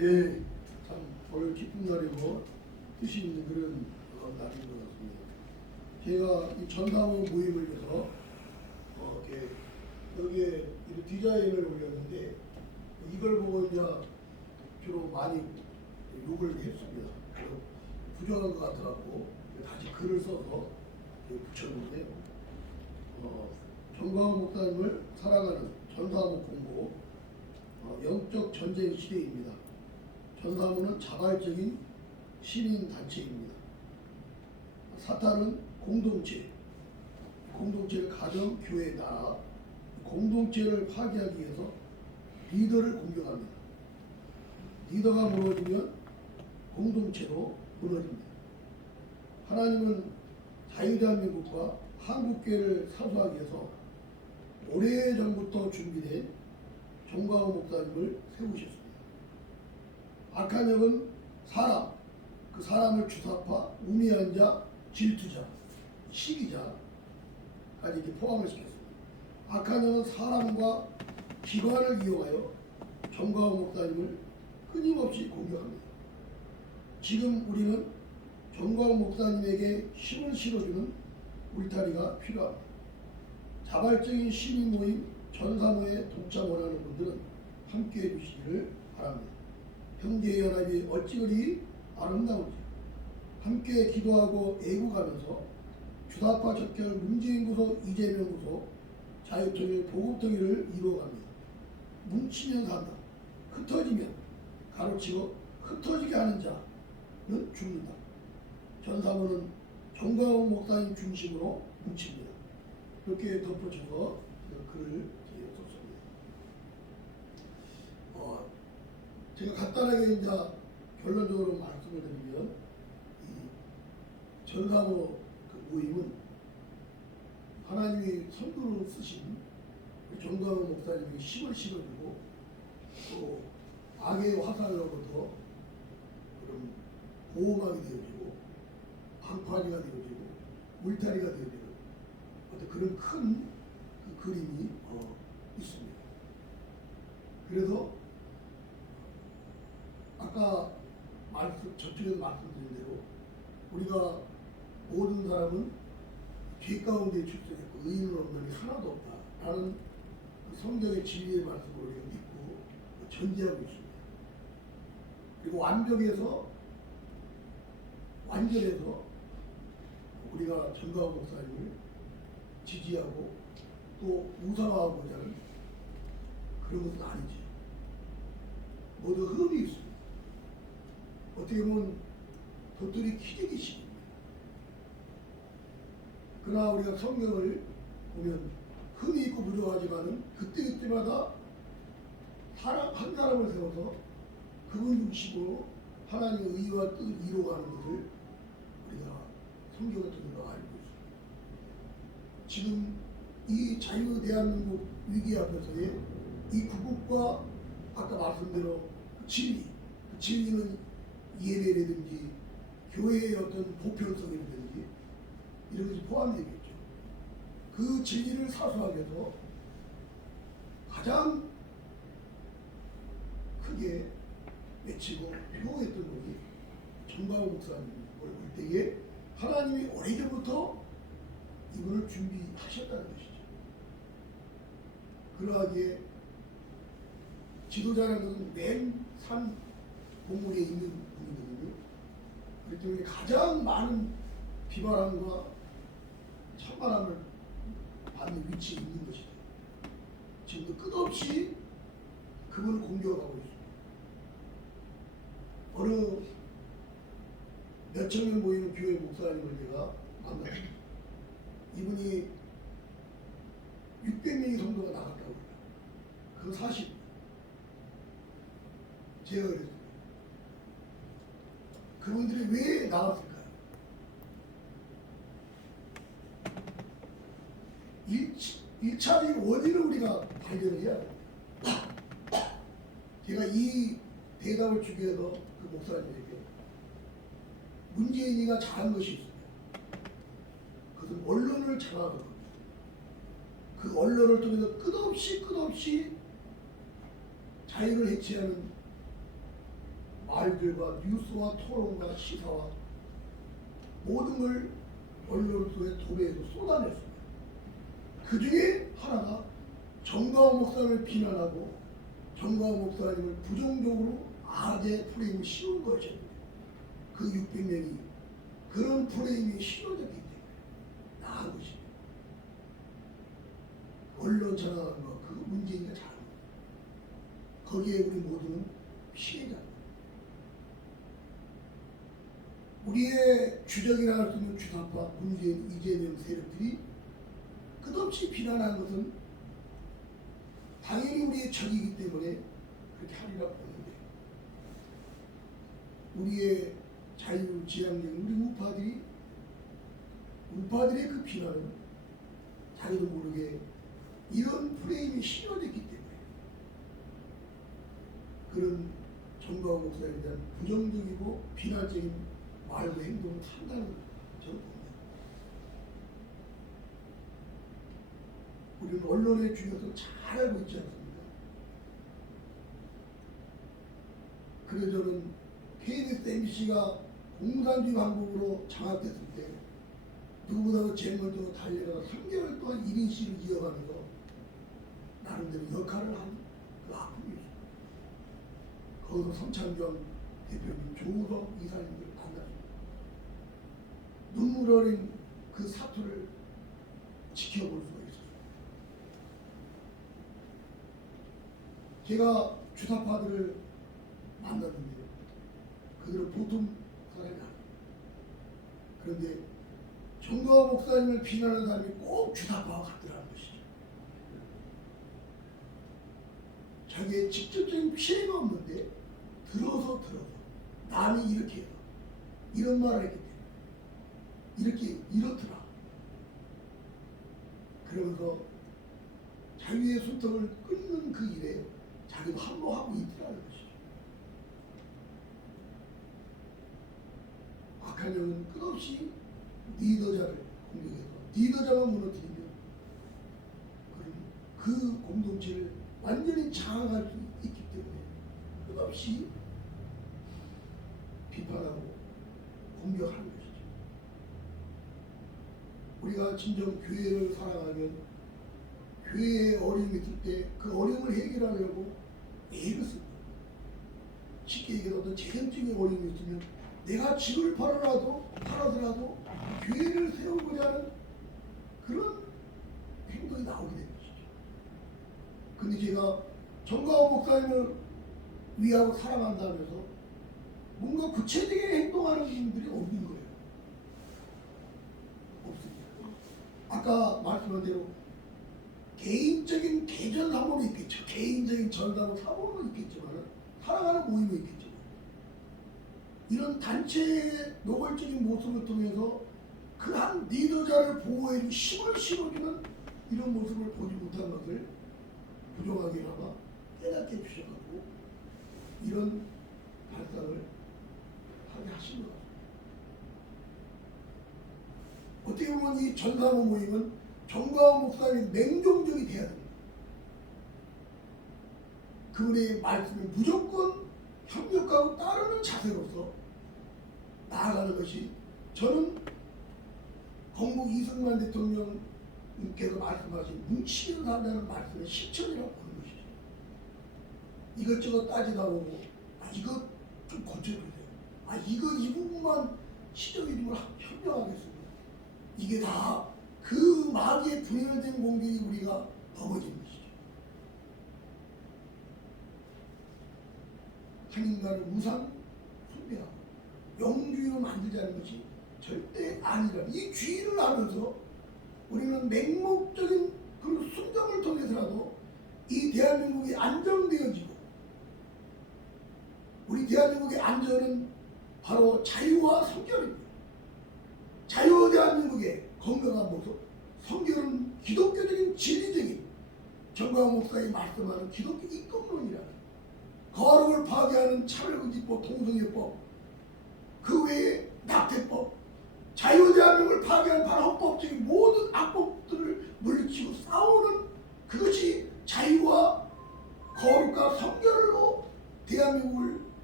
예, 참 오늘 기쁜 날이고 뜻이 있는 그런 날인 것 같습니다. 제가 이 전사모 모임을 위해서 이렇게 여기에 이 디자인을 올렸는데 이걸 보고 이제 주로 많이 욕을 했습니다. 부정한 것 같아갖고 다시 글을 써서 붙였는데 정광훈 목사님을 사랑하는 전사모 공고 영적 전쟁 시대입니다. 전사모는 자발적인 시민 단체입니다. 사탄은 공동체를 가정, 교회, 나라, 공동체를 파괴하기 위해서 리더를 공격합니다. 리더가 무너지면 공동체도 무너집니다. 하나님은 자유대한민국과 한국교회를 사수하기 위해서 오래전부터 준비된 정광훈 목사님을 세우셨습니다. 악한 영은 사람, 그 사람을 주사파, 우매한 자, 질투자, 시기자까지 이렇게 포함을 시켰습니다. 악한 영은 사람과 기관을 이용하여 정광훈 목사님을 끊임없이 공격합니다. 지금 우리는 정광훈 목사님에게 힘을 실어주는 울타리가 필요합니다. 자발적인 시민 모임 전사모에 동참 원하는 분들은 함께해 주시기를 바랍니다. 형제연합이 어찌 그리 아름다운지 함께 기도하고 애국하면서 주사파 적결 문재인 구속, 이재명 구속, 자유통일, 보국통일을 이루어갑니다. 뭉치면 산다. 흩어지면 가로치고 흩어지게 하는 자는 죽는다. 전사모는 정광훈 목사님 중심으로 뭉칩니다. 그렇게 덧붙여서 글을 썼습니다. 제가 간단하게 이제 결론적으로 말씀을 드리면 이 전사모 그 모임은 하나님이 선두로 쓰신 정광훈 목사님이 힘을 실어주고 또 악의 화살로부터 그런 보호막이 되어지고 방파제가 되어지고 울타리가 되어지는 어떤 그런 큰 그 그림이 있습니다. 그래서 아까 저쪽에서 말씀드린 대로 우리가 모든 사람은 죄 가운데 출생했고 의인은 없느니 하나도 없다라는 그 성경의 진리의 말씀을 우리가 믿고 전제하고 있습니다. 그리고 완전해서 우리가 정광훈 목사님을 지지하고 또 우상화하고자 하는 그런 것은 아니지. 모두 흠이 있습니다. 어떻게 보면 도토리 키재기식입니다. 그러나 우리가 성경을 보면 흠이 있고 부족하지만은 그때그때마다 한 사람을 세워서 그분 중심으로 하나님의 의와 뜻을 이루어가는 것을 우리가 성경을 통해서 알고 있습니다. 지금 이 자유대한민국 위기 앞에서의 이 구국과 아까 말씀대로 진리는 예배라든지 교회의 어떤 보편성이라든지 이런 것이 포함되겠죠. 그 진리를 사수하기 위해서 가장 크게 외치고 표했던 분이 정광훈 목사님을 볼 때에 하나님이 오래전부터 이분을 준비하셨다는 것이죠. 그러하기에 지도자라는 것은 맨 산 공문에 있는 분이거든요. 그렇기 때문에 가장 많은 비바람과 찬바람을 받는 위치에 있는 것이죠. 지금도 끝없이 그분을 공격하고 있습니다. 어느 몇천 명 모이는 교회 목사님을 제가 만났습니다. 이분이 600명의 성도가 나갔다고 해요. 그거 사실 제가 그랬어요. 그분들이 왜 나왔을까요? 1차적인 원인을 우리가 발견해야 돼요. 제가 이 대답을 주기 위해서 그 목사님에게 문재인이가 잘한 것이 있습니다. 그것은 언론을 장악하는 겁니다. 그 언론을 통해서 끝없이 자유를 해치하는 말들과 뉴스와 토론과 시사와 모든 걸 언론의 도배에서 쏟아냈습니다. 그 중에 하나가 정광훈 목사님을 비난하고 정광훈 목사님을 부정적으로 악의 프레임을 씌운 것입니다. 그 600명이 그런 프레임이 씌워졌기 때문에 나은 것입니다. 언론 전환하는 거 그 문재인이가 잘합니다. 거기에 우리 모두는 피해자입니다. 우리의 주적이라 할 수 있는 주사파, 문재인, 이재명 세력들이 끝없이 비난하는 것은 당연히 우리의 적이기 때문에 그렇게 하리라 보는데, 우리의 자유지향적인 우리 우파들의 그 비난은 자기도 모르게 이런 프레임이 씌워졌기 때문에 그런 정광훈 목사에 대한 부정적이고 비난적인 말과 행동을 한다는 저는 봅니다. 우리는 언론의 중요성을 잘 알고 있지 않습니까? 그래서 저는 KBS, MBC가 공산주의 방법으로 장악됐을 때 누구보다도 제일 먼저 달려가서 3개월 동안 1인실을 이어가면서 나름대로 역할을 한 그 아픔이죠. 거기서 성창경 대표님, 조우석 이사님들 만났습니다. 눈물 어린 그 사투를 지켜볼 수가 있었어요. 제가 주사파들을 만났는데 그들은 보통 사람이 아니에요. 그런데 정광훈 목사님을 비난하는 사람이 꼭 주사파와 같더라는 것이죠. 자기의 직접적인 피해가 없는데 들어서 남이 이렇게 해요. 이런 말을 했기 때문에 이렇게 이렇더라. 그러면서 자유의 손톱을 끊는 그 일에 자기도 함로하고 있더라는 것이죠. 악한 영은 끝없이 리더자를 공격해서 리더자만 무너뜨리면 그 공동체를 완전히 장악할 수 있기 때문에 끝없이 비판하고 공격하는 것이죠. 우리가 진정 교회를 사랑하면 교회에 어려움이 있을 때 그 어려움을 해결하려고 애를 씁니다. 쉽게 얘기해서 어떤 재정적인 어려움이 있으면 내가 집을 팔아더라도 교회를 세우고자 하는 그런 행동이 나오게 되는 것이죠. 근데 제가 정광훈 목사님을 위하고 사랑한다면서 뭔가 구체적인 행동하는 분들이 없는 거예요. 없습니다. 아까 말씀한 대로 개인적인 개전 사모는 있겠죠. 개인적인 전담 사모는 있겠지만 사랑하는 모임은 있겠지만 이런 단체의 노골적인 모습을 통해서 그 한 리더자를 보호해주고 힘을 실어주는 이런 모습을 보지 못한 것을 부정하게나마 깨닫게 주셔가지고 이런 발상을 하게 하신 것 같습니다. 어떻게 보면 이 전사모 모임은 정광훈 목사님의 맹종적이 돼야 됩니다. 그분의 말씀에 무조건 협력하고 따르는 자세로서 나아가는 것이 저는 건국 이승만 대통령께서 말씀하신 뭉치면 산다는 말씀의 실천이라고 보는 것이죠. 이것저것 따지다 보고 이거 좀 고쳐주세요. 이거 이 부분만 시정해주면 협력하겠습니다. 이게 다 그 마귀의 분열된 공격이 우리가 넘어지는 것이죠. 하나님과를 우상 숭배하고 영주의로 만들자는 것이 절대 아니라 이 주의를 하면서 우리는 맹목적인 그런 순정을 통해서라도 이 대한민국이 안정되어지고 우리 대한민국의 안전은 바로 자유와 성결입니다. 자유 대한민국의 건강한 모습, 성결은 기독교적인 진리적인 정광훈 목사의 말씀하는 기독교 입법론이라는 거룩을 파괴하는 차별금지법, 동성애법, 그 외에 낙태법, 자유대한민국을 파괴하는 반헌법적인 모든 악법들을 물리치고 싸우는 그것이 자유와 거룩과 성결로 대한민국을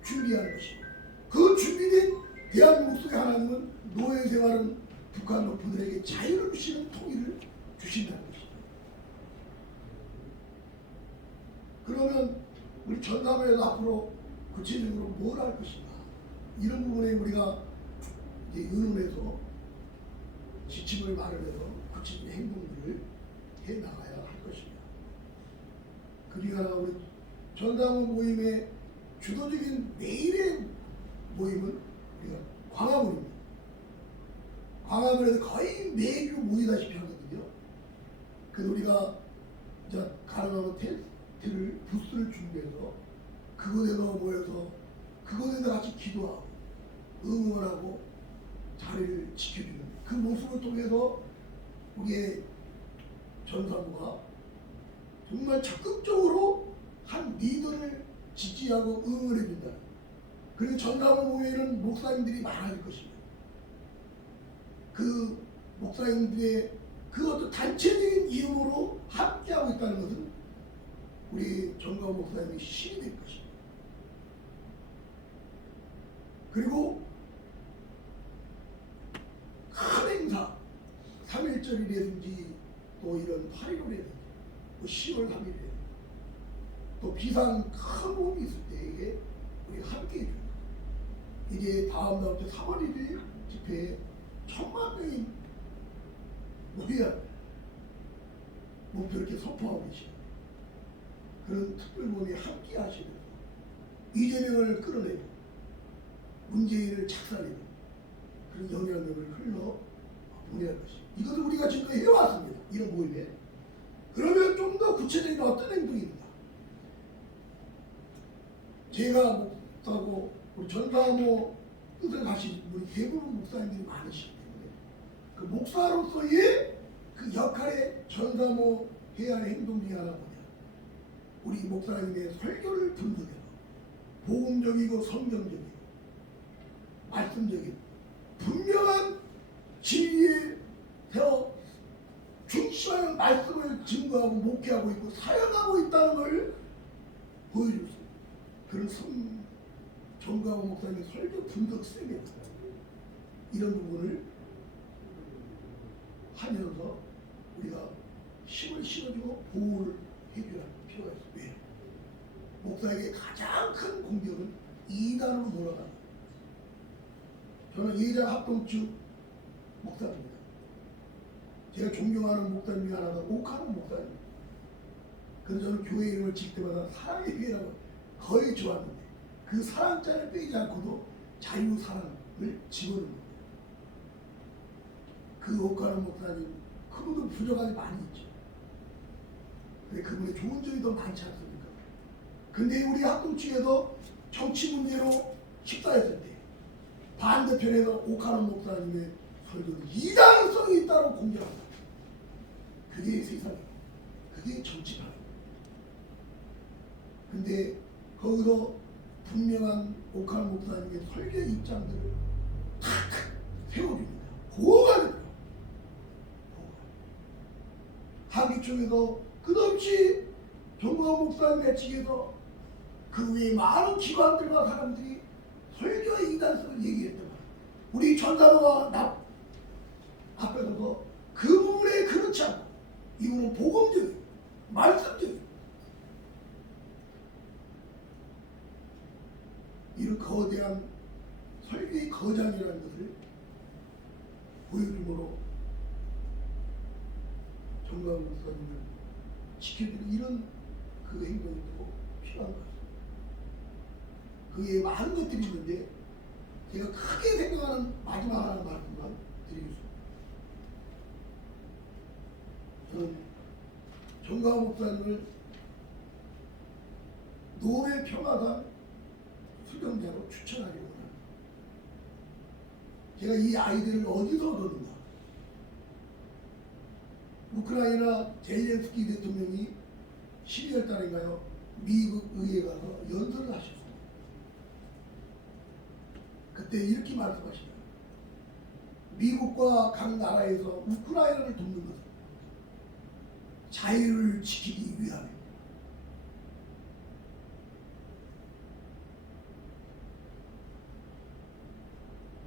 준비하는 것입니다. 그 준비된 대한민국 속의 하나님은 노예 생활은 북한 농부들에게 자유를 주시는 통일을 주신다는 것입니다. 그러면 우리 전담회에서 앞으로 구체적으로 뭘 할 것인가, 이런 부분에 우리가 이제 의논해서 지침을 마련해서 구체적인 행동들을 해 나가야 할 것입니다. 그러나 우리 전담회 모임의 주도적인 내일의 모임은 우리가 광화문입니다. 광화문에서 거의 매주 모이다시피 하거든요. 그래서 우리가 이제 가능하면 텐트를 부스를 준비해서 그곳에서 모여서 그곳에서 같이 기도하고 응원하고 자리를 지켜주는 그 모습을 통해서 우리의 전사부가 정말 적극적으로 한 리더를 지지하고 응원해준다. 그리고 전사부 모임에는 목사님들이 많아질 것입니다. 그 목사님들의 그 어떤 단체적인 이름으로 함께하고 있다는 것은 우리 전가호 목사님의 신이 될 것입니다. 그리고 큰 행사, 3.1절이라든지 또 이런 8.15라든지 뭐 10월 3일이라든지 또 비상 큰 모임이 있을 때에 우리가 함께 해줍니다. 이제 다음 주 3월 1일 집회에 10,000명이 모여야 목표 이렇게 선포하고 계십니다. 그런 특별모임에 함께 하시면서 이재명을 끌어내고 문재인을 착살내고 그런 영향력을 흘러 보내야 할 것입니다. 이것을 우리가 지금까지 해왔습니다. 이런 모임에. 그러면 좀 더 구체적인 어떤 행동이 있는가? 제가 목사고 우리 전사모 뜻을 가신 우리 대부분 목사님들이 많으시기 때문에 그 목사로서의 그 역할에 전사모 해야 할 행동 중에 하나가 뭐냐? 우리 목사님의 설교를 분석해서 복음적이고 성경적이고 말씀적인 분명한 진리에 세워 중심하는 말씀을 증거하고 목회하고 있고 사역하고 있다는 걸 보여줄 수 있는 그런 정가호 목사님의 설교 분석 세미나 이런 부분을 하면서 우리가 힘을 실어주고 보호를 해줘야 할 필요가 있습니다. 왜? 목사에게 가장 큰 공격은 이단으로 몰아가는. 저는 예장 합동측 목사입니다. 제가 존경하는 목사님 중에 하나가 옥하는 목사입니다. 그래서 저는 교회 이름을 질 때마다 사랑의 교회라고 거의 좋았는데 그 사랑자를 빼지 않고도 자유사랑을 집어넣는 겁니다. 그 옥하는 목사님 그분도 부족함이 많이 있죠. 근데 그분의 좋은 점이 더 많지 않습니까? 근데 우리 합동측에서 정치 문제로 식사했을 때 반대편에서 옥하는 목사님의 설교는 이단성이 있다고 공격합니다. 그게 세상이에요. 그게 정치파예요. 근데 거기서 분명한 옥하는 목사님의 설교 입장들을 탁 세워줍니다. 보호가 됩니다. 하기 쪽에서 끝없이 정광 목사님 매치에서 그 외에 많은 기관들과 사람들이 설교의 이단성을 얘기했던 거예요. 우리 전사로가 앞에 서서 그 부분에 그렇지 않고 이분은 복음적이고 말씀적이고 이런 거대한 설교의 거장이라는 것을 보여줌으로 정광 목사님을 지켜주는 이런 그 행동이 또 필요한 것 같습니다. 그에 많은 것들이 있는데 제가 크게 생각하는 마지막 하나 말씀만 드리겠습니다. 저는 정광 목사님을 노벨 평화상 수상자로 추천하기 원합니다. 제가 이 아이디어를 어디서 얻었는가? 우크라이나 젤렌스키 대통령이 12월 달인가요? 미국 의회에 가서 연설을 하셨습니다. 그때 이렇게 말씀하시네요. 미국과 각 나라에서 우크라이나를 돕는 것은 자유를 지키기 위함입니다.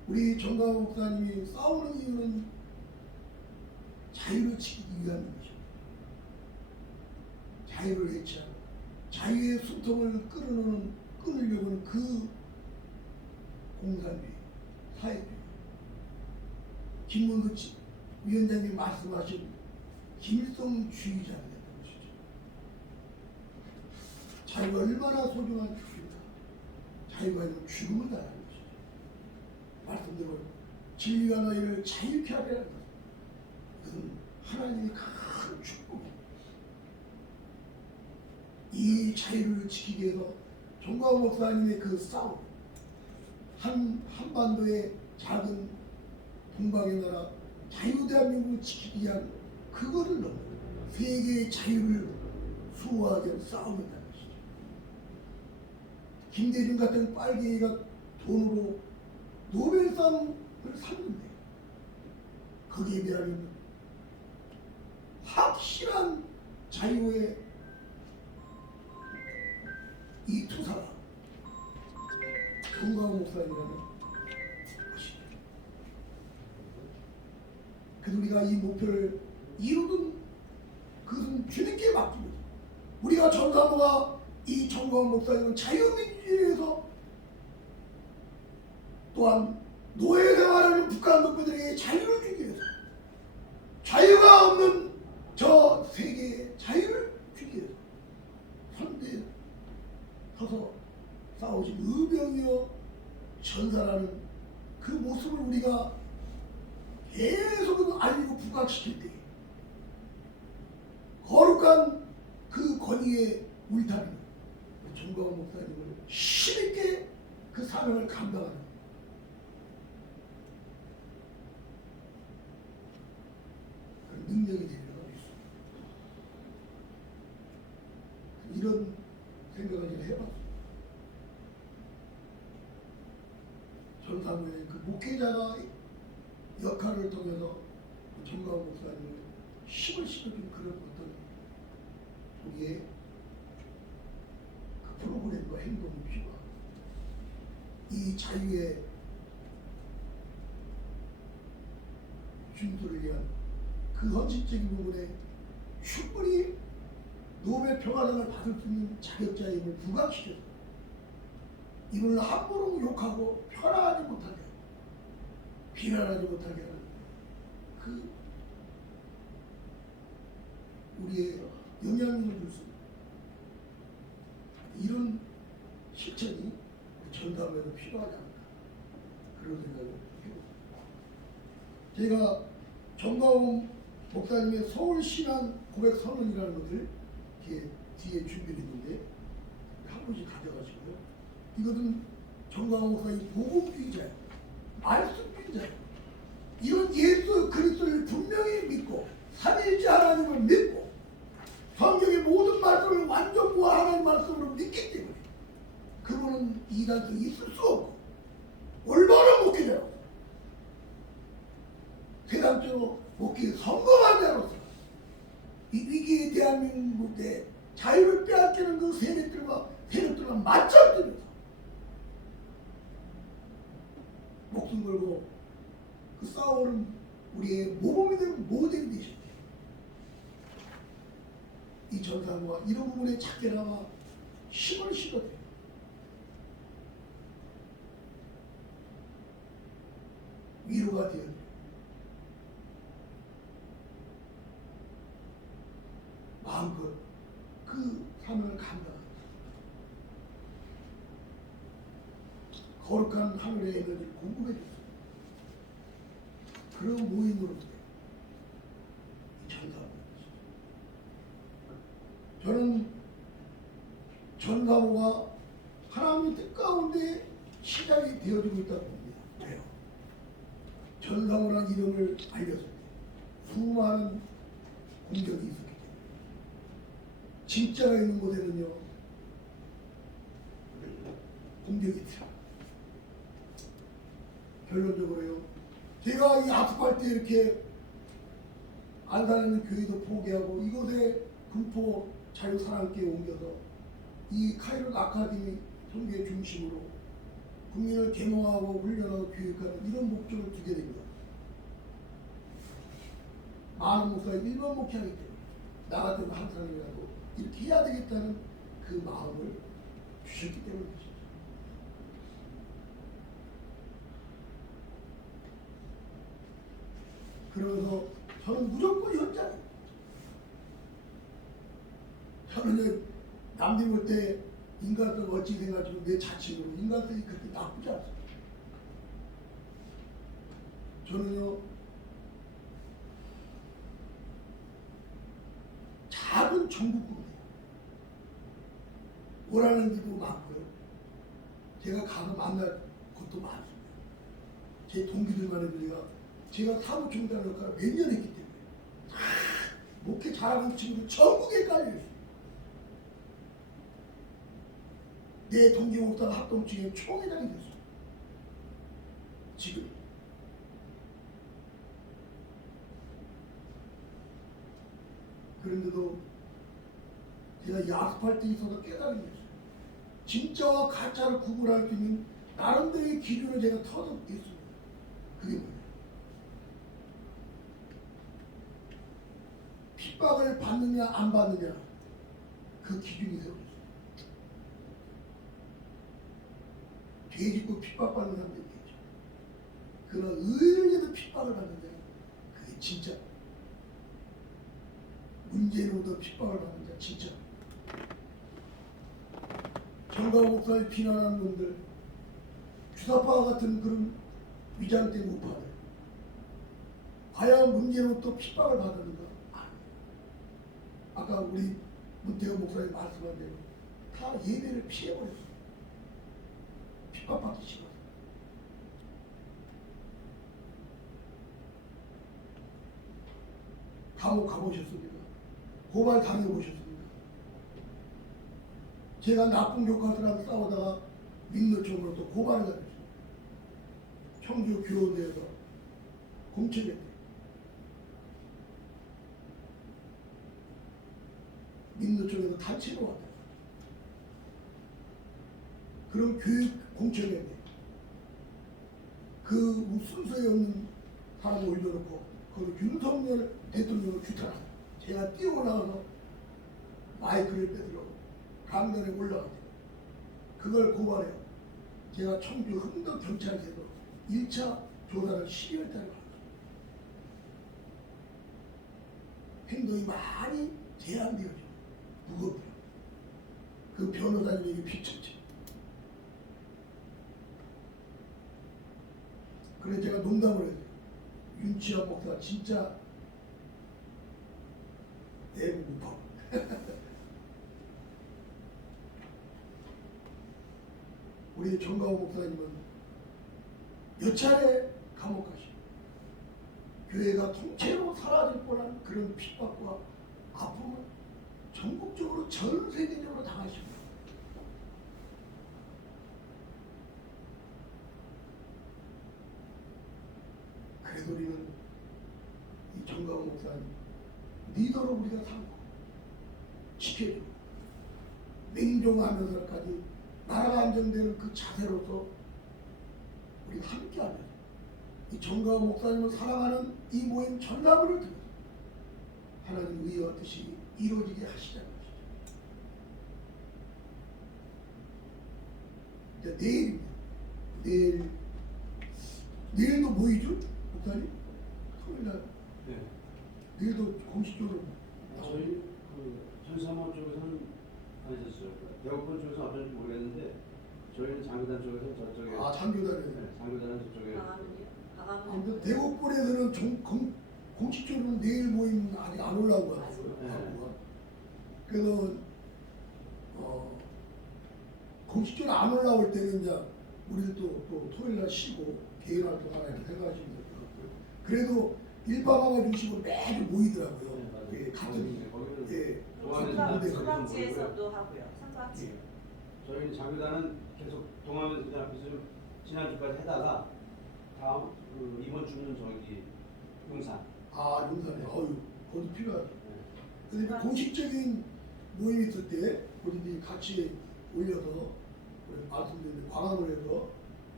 우리 정광훈 목사님이 싸우는 이유는 자유를 지키기 위함인 것입니다. 자유를 해치하고 자유의 숨통을 끊으려고는 그 공산주의, 사회주의, 김문수 위원장님 말씀하신 김일성주의자가 됐던 것이죠. 자유가 얼마나 소중한 것입니다. 자유가 아니면 죽음을 당하는 것이죠. 말씀대로 진리가 너희를 자유케 하리라는 것. 그것은 하나님의 큰 축복입니다. 이 자유를 지키기 위해서 정광훈 목사님의 그 싸움, 한반도의 작은 동방의 나라 자유대한민국을 지키기 위한 그거를 넘어 세계의 자유를 수호하기 위한 싸움이라는 것이죠. 김대중 같은 빨갱이가 돈으로 노벨상을 샀는데 거기에 비하면 확실한 자유의 이 투사가 정광훈 목사님이라는 것이죠. 그래서 우리가 이 목표를 이루는 그것은 주님께 맡깁니다. 우리가 전사모가 이 정광훈 목사님은 자유민주주의에서 또한 노예 생활하는 북한 농민들에게 자유를 주기 위해서 자유가 없는 저 세계에 자유를 주기 위해서 선대에 서서 싸우신 의병이요 전사라는 그 모습을 우리가 계속 알리고 부각시킬 때 거룩한 그 권위의 울타리는 정광훈 목사님을 힘있게 그 사명을 감당하는 그런 능력이 되리라고 있습니다. 이런 생각을 좀 해봤습니다. 전사모의 그 목회자가 역할을 통해서 정광훈 목사님을 힘을 실어준 그런 어떤 우리의 그 프로그램과 행동이 필요하고 이 자유의 준수를 위한 그 헌신적인 부분에 충분히 노벨 평화상을 받을 수 있는 자격자임을 부각시켜서 이를 함부로 욕하고 편하지 못하게 비난하지 못하게 하는 그 우리의 영향력을 줄 수 있는 이런 실천이 전담에도 필요하지 않나 그런 생각을 해봅니다. 제가 정광훈 목사님의 서울신앙 고백 선언이라는 것을 이렇게 뒤에 준비를 했는데 한 번씩 가져가시고요. 이것은 정광훈 목사님 복음주의자예요. 말씀주의자예요. 이런 예수 그리스도를 분명히 믿고 삼위일체 하나님을 믿고 성경의 모든 말씀을 완전부와 하나님 말씀으로 믿기 때문에 그분은 이단성이 있을 수 없고 올바른 목회자로 세상적으로 목회 성공한 자로서 이 위기의 대한민국 때 자유를 빼앗기는 그 세력들과 맞짱뜨면서 목숨 걸고 그 싸우는 우리의 모범이 되는 모델이 되셨죠. 이 전사모가 이런 부분에 작게나마 힘을 실어줘요. 위로가 되어요. 마음껏 그 사명을 감당합니다. 거룩한 하늘의 에너지를 공급해 줬습니다. 그런 모임으로 전사모. 저는 전사모가 하나님의 뜻 가운데 시작이 되어지고 있다고 봅니다. 왜요? 전사모라는 이름을 알렸을 때 수많은 공격이 있었기 때문에 진짜가 있는 곳에는요 공격이 있어요. 결론적으로요 제가 이 아스팔트에 이렇게 안산에 교회도 포기하고 이곳에 금포 자유사랑교회 옮겨서 이 카이론 아카데미 선교의 중심으로 국민을 계몽하고 훈련하고 교육하는 이런 목적을 두게 됩니다. 많은 목사가 일반 목회하기 때문에 나 같은 한 사람이라도 이렇게 해야 되겠다는 그 마음을 주셨기 때문이죠. 그러면서 저는 무조건 현장이에요. 저는 남들 볼 때 인간성 어찌 생각하지만 내 자칭으로 인간성이 그렇게 나쁘지 않습니다. 저는요, 작은 전국구입니다. 오라는 데도 많고요. 제가 가서 만날 곳도 많습니다. 제 동기들만 해도 제가 사무총장 역할을 몇 년 했기 때문에 목회 잘하는 친구들 전국에 깔려있어요. 내 동기 목사가 합동층에 총회장이 됐어요. 지금. 그런데도 제가 야습할 때 있어서 깨달은 게 있어요. 진짜와 가짜를 구분할 수 있는 나름대로의 기준을 제가 터득했습니다. 그게 뭐예요? 핍박을 받느냐 안 받느냐 그 기준이 세워졌어요. 죄 짓고 핍박받는 사람들이 있죠. 그러나 의를 위해서 핍박을 받는데 그게 진짜 문제로부터 핍박을 받는 자 진짜 정강 목사를 비난하는 놈들 주사파 같은 그런 위장된 우파들 과연 문제로부터 핍박을 받았는가? 아니에요. 아까 우리 문태호 목사님 말씀한 대로 다 예배를 피해버렸어요. 핍박받기 싫어서. 감옥 가보셨습니까? 고발 당해보셨습니까? 제가 나쁜 교과서랑 싸우다가 민노총으로 또 고발을 당했어요. 청주 교원대에서 공책했대요. 민노총에서 단체로 왔대요. 그럼 교육 공청회인데 그 순서에 없는 사람을 올려놓고 거기 윤석열 대통령을 규탄하고 제가 뛰어올라가서 마이크를 빼들어 강단에 올라갔대요. 그걸 고발해요. 제가 청주 흥덕 경찰서에서 1차 조사를 12월 달에 받았어요. 행동이 많이 제한되어져. 무겁고요. 그 변호사님에게 비쳤지. 그래서 제가 농담을 했어요. 윤치환 목사 진짜 내부 우파. 우리 정가호 목사님은 몇 차례 감옥 가시고 교회가 통째로 사라질 뻔한 그런 핍박과 아픔을 전국적으로 전 세계적으로 당하십니다. 그래도 우리는 이 정가호 목사님 리더로 우리가 삼고 지켜주고 맹종하면서까지 나라가 안정되는 그 자세로서 우리가 함께하면서 이 정가호 목사님을 사랑하는 이 모임 전람을 들어서 하나님 의의 뜻이 이루어지게 하시자는 것이죠. 이제 내일입니다. 내일도 모이죠? 목사님? 토요일날. 네. 내일도 공식적으로. 저희 그 전사모 쪽에서는 아니셨어요. 대구권 쪽에서 어떤지 모르겠는데 저희는 장교단 쪽에서 저쪽에. 아, 장교단에. 네, 장교단은 저쪽에. 아무튼 대구권에서는 공식적으로는 내일 모임 아직 안 올라오고 하고요. 네. 그래서 공식적으로 안 올라올 때는 이제 우리도 또 토요일 날 쉬고 개인 활동하라 이렇게 생각하시면 될 것 같고요. 그래도 일반화가 중심으로 매주 모이더라고요. 네, 맞아요. 예, 같은 거기는 예. 선박지에서도 하고요. 선박지. 예. 저희 장교단은 계속 동아면서 앞에서 좀 지난주까지 하다가 다음 이번 주는 저기 용산. 아, 용산에. 어유, 거기 필요하죠. 네. 근데 공식적인 모임이 있을 때 우리들이 같이 올려서 말씀드린 광화문에서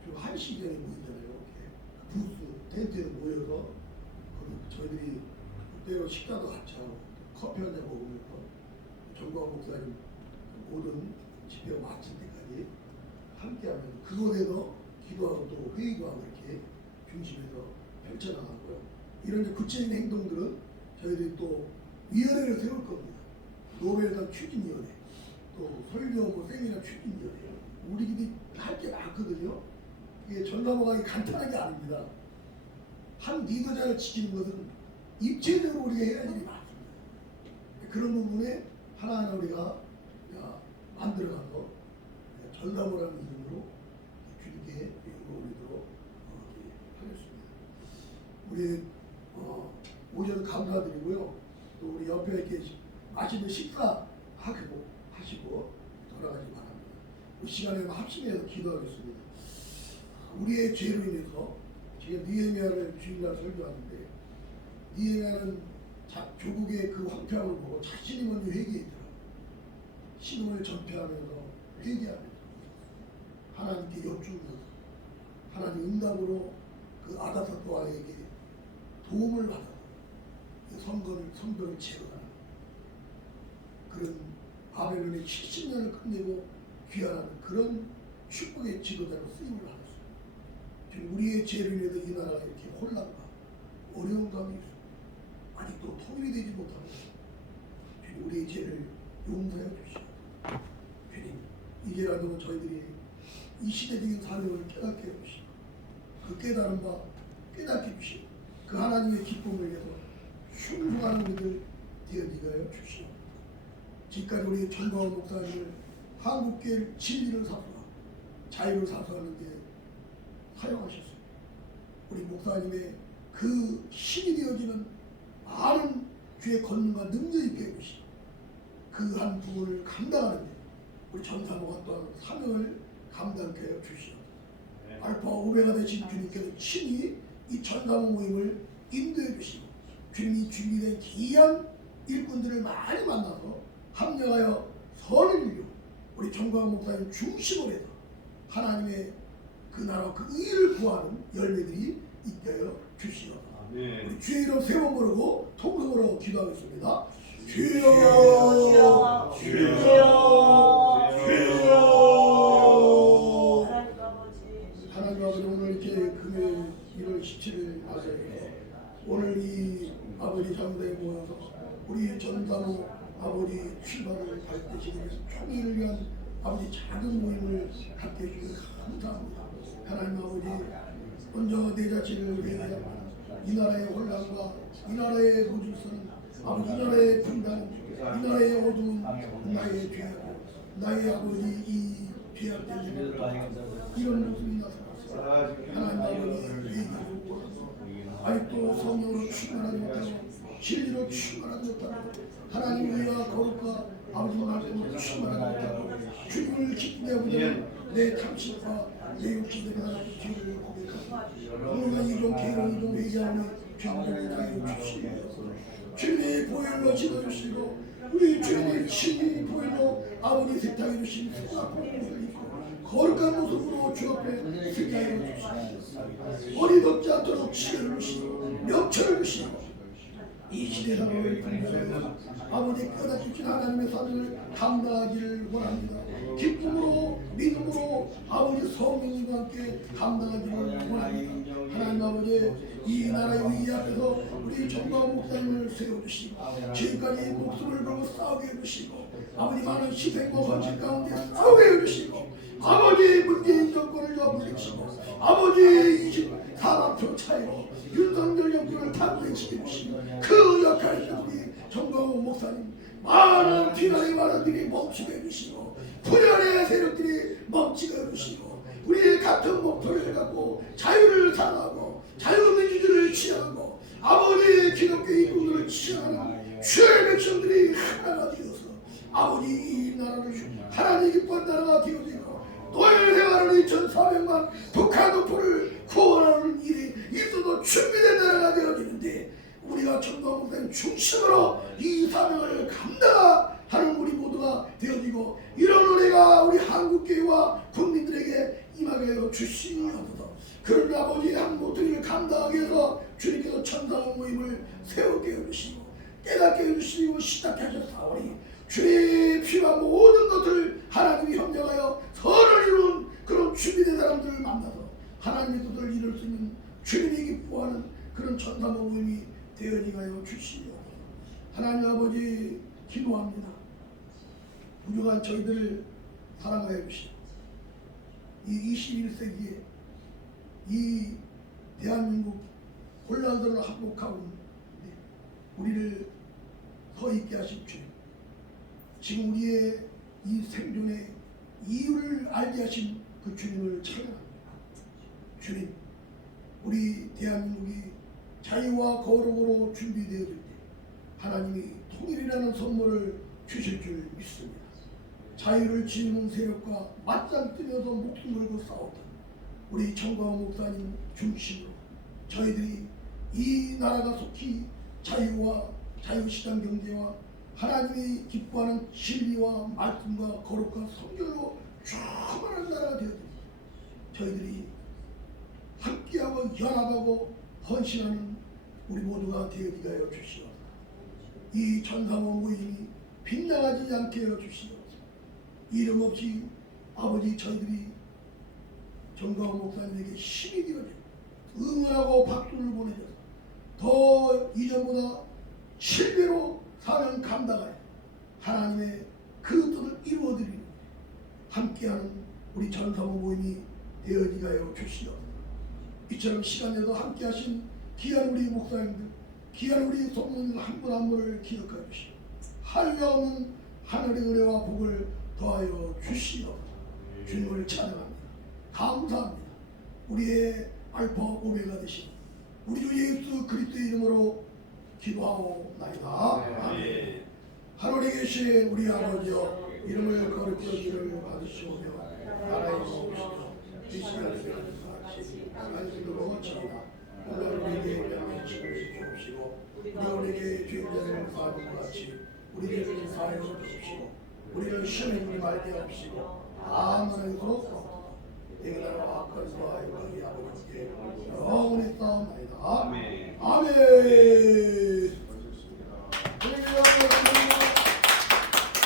좀 1시 전에 모이잖아요. 이렇게 부스 텐트에 모여서 저희들이 때로 식사도 같이 하고 커피 한잔 먹으면서 정광 목사님 모든 집회 마칠 때까지 함께하면서 그곳에서 기도하고 또 회의도 하고 이렇게 중심에서 펼쳐나가고요. 이런 이제 구체적인 행동들은 저희들이 또 위원회를 세울 겁니다. 노벨상 추진위원회, 또 설교 뭐 세미나 추진위원회. 우리들이 할 게 많거든요. 이게 전담화가 간단한 게 아닙니다. 한 리더자를 지키는 것은 입체적으로 우리가 해야 할 일이 많습니다. 그런 부분에 하나하나 우리가 만들어가서 전담화라는 이름으로 주님께 영광을 올리도록 하겠습니다. 우리 오셔서 감사드리고요. 또 우리 옆에 이렇게 맛있는 식사 하시고 돌아가시 바랍니다. 이 시간에 합심해서 기도하겠습니다. 우리의 죄로 인해서 지금 느헤미야를 주일날 설교하는데 느헤미야는 조국의 그 황폐함을 보고 자신이 먼저 회개했더라. 신앙을 전폐하면서 회개하면서 하나님께 여쭈면서 하나님 응답으로 그 아다사또 왕에게 도움을 받아 성벽을 제거하는 그런 바벨론의 70년을 끝내고 귀환하는 그런 축복의 지도자로 쓰임을 받았어요. 지금 우리의 죄로 인해서 이 나라가 이렇게 혼란과 어려운 감이 있어요. 아직도 통일이 되지 못하고 주님 우리의 죄를 용서해 주시오. 주님 이제라도 저희들이 이 시대적인 사명을 깨닫게 해주시고 그 깨달은 바 깨닫게 주시고 그 하나님의 기쁨을 위해서 흉흉하는 우리들 되어지게 하여 주시오. 지금까지 우리 전광훈 목사님을 한국교회를 진리를 사수하고 자유를 사수하는 데 사용하셨습니다. 우리 목사님의 그 힘이 되어지는 많은 주의 권능과 능력이 있게 해주시고 그 한 부분을 감당하는 데 우리 전사모가 또한 사명을 감당케 하여 주시오. 알파 오메가 되신 주님께서 친히 이 전사모 모임을 인도해 주시고 주님이 준비된 귀한 일꾼들을 많이 만나서 합력하여 선을 이루고 우리 정광 목사님 중심으로 해서 하나님의 그 나라 그 의를 구하는 열매들이 있게 하여 주시오. 우리 주의 이름 세 번 부르고 통성으로 기도하겠습니다. 주여 주여 주여 주여. 하나님 아버지 오늘 이렇게 금요일 1월 17일 아침에 오늘 이 아버지 장대에 모여서 우리 전사모 아버지 출발을 밝히시기 위해서 총회를 위한 아버지 작은 모임을 갖게 해주셔서 감사합니다. 하나님 아버지 먼저 내 자신을 회개하고 이 나라의 혼란과 이 나라의 무질서는 아버지 이 나라의 분단 이 나라의 어두운 나의 죄악고 나의 아버지 이 죄악 때문에 이런 모습이 나타났어. 하나님 아버지 회개하고 구하고 아직도 성령으로 충만하지 못하고 진리로 충만하지 못하고 하나님 의와 거룩과 아버지 말씀으로 충만하지 못하고 주님을 기쁘게 하고자 내 탐심과 내 욕심대로 하나님 죄를 고백하고 우리가 이종 개론 이종 회개하니 병들을 당해 주시고 주님의 보혈로 지어주시고 우리 주님의 친히 보혈로 아버지 세탁해 주신 수고하고 거룩한 모습으로 주 앞에 세탁해 주시고 어리석지 않도록 지혜를 주시고 명철을 주시고 이 시대 상황을 분별하여 아버지 깨닫주신 하나님의 사명을 감당하기를 원합니다. 기쁨으로 믿음으로 아버지 성령님과 함께 감당하기를 원합니다. 하나님 아버지 이 나라의 위기 앞에서 우리 전광훈 목사님을 세워주시고 지금까지 목숨을 걸고 싸우게 해주시고 아버지 많은 희생과 헌신 가운데 싸우게 해주시고 아버지 문재인 정권을 물리치고 아버지 24만 차이로 윤석열 정권을 탄생시켜 주시고 그 역할을 우리 정광훈 목사님 많은 비난의 말들이 멈추게 해주시고 분열의 세력들이 멈추게 해주시고 우리의 같은 목표를 갖고 자유를 사랑하고 자유민주주의를 취하고 아버지의 기독교의 이분들을 취하는 주의 백성들이 하나가 되어서 아버지 이 나라를 하나님 기뻐한 나라가 되어지고 노예 생활을 2,400만 북한 도포를 구원하는 일이 있어도 준비된 나라가 되어지는데 우리가 정광훈 목사님 중심으로 이 사명을 감당하는 우리 모두가 되어지고 이런 은혜가 우리 한국교회와 국민들에게 임하게 하여 주시옵소서. 그런 아버지의 한 모퉁이를 감당하기 위해서 주님께서 천사와 모임을 세우게 해주시고 깨닫게 해주시고 시작게 하셨사오니 주의 필요한 모든 것을 하나님이 협력하여 선을 이룬 그런 준비된 사람들을 만나서 하나님의 뜻을 이룰 수 있는 주님이 기뻐하는 그런 천사 모임이 되어지게 하여 주시옵소서. 하나님 아버지 기도합니다. 부족한 저희들을 사랑하여 주시옵소서. 이 21세기에 이 대한민국 혼란들을 항복하고 우리를 서 있게 하신 주님, 지금 우리의 이 생존의 이유를 알게 하신 그 주님을 찬양합니다. 주님, 우리 대한민국이 자유와 거룩으로 준비되어질 때 하나님이 통일이라는 선물을 주실 줄 믿습니다. 자유를 지우는 세력과 맞짱 뜨면서 목숨 걸고 싸웠던 우리 정광훈 목사님 중심으로 저희들이 이 나라가 속히 자유와 자유시장 경제와 하나님이 기뻐하는 진리와 말씀과 거룩과 성결로 충만한 나라가 되어집니다. 저희들이 함께하고 연합하고 헌신하는 우리 모두가 되어지게 하여 주시옵소서. 이 천사모 모임이 빗나가지 않게 하여 주시옵소서. 이름 없이 아버지 저희들이 정광훈 목사님에게 힘이 되어져 응원하고 박수를 보내줘서 더 이전보다 7배로 사명 감당하여 하나님의 그 뜻을 이루어드리는 함께하는 우리 전사모 모임이 되어지게 하여 주시옵소서. 이처럼 시간에도 함께하신 귀한 우리 목사님들, 귀한 우리 성도님들 한 분 한 분을 기억하여 주시고 한량없는 하늘의 은혜와 복을 더하여 주시옵소서. 주님을 찬양합니다. 감사합니다. 우리의 알파 오메가 되신 우리 주 예수 그리스도의 이름으로 기도하옵나이다. 아멘. 하늘에 계신 우리 아버지여, 이름을 거룩히 여기를 받으시오며 나라의 오시며 뜻이 하늘에서 같이 안식으로 지이다. 오늘 우리에게 명예를 주옵시고 우리에게 죄인들을 사하는 것 같이 우리 죄를 사하여 주옵시고 우리를 시험에 들지 말게 하옵시고 아무나 이도록